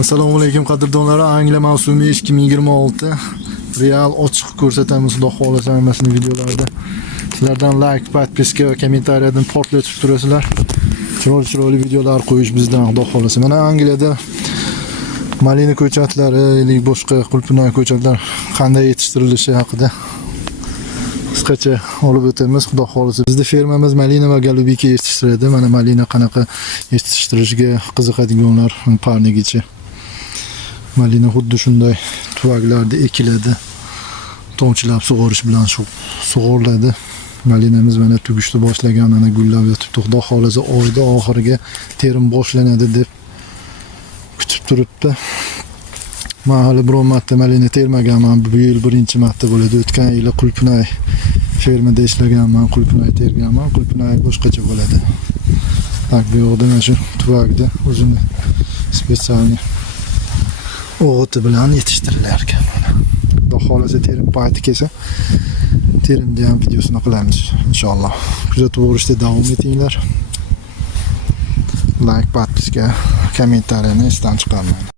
Assalomu alaykum qadrdonlar. Angliya mavsumi 2026 real ochiq ko'rsatamiz. Xudo xolasa hammasini videolarda. Sizlardan like, podpiska va kommentariyadan portlatib turasizlar. Chiroyli videolar qo'yish bizdan xudo xolasa. Mana Angliyada malina ko'chatlari, boshqa qulpinoy ko'chatlar qanday yetishtirilishi haqida qisqacha olib o'tamiz. Xudo xolasa bizda fermamiz malina va golubika yetishtiradi. Mana malina qanaqa yetishtirishga qiziqadiganlar parnigicha. Malina xuddi shunday tuvaklarda ekiladi. Tomchilab sug'orish bilan sug'oriladi. Malinamiz mana tugishni boshlagan, ana gullab yotibdi. Xudo xolasa oyda oxiriga terim boshlanadi deb kutib turibdi. Men hali biror marta malina termaganman. Bu yil birinchi marta bo'ladi. O'tgan yil qulpinoy fermada ishlaganman, qulpinoy terganman. Qulpinoy boshqacha bo'ladi. Tak bu yoqda mana shu tuvakda o'zini spetsialniy o'g'iti bilan yetishtirilar ekan. Xudo xolasa terim payti kelsa, terimni ham videosini qilamiz inshaalloh. Kuzatib borishda davom etinglar. Like, podpiska, kommentariyani esdan chiqarmanglar.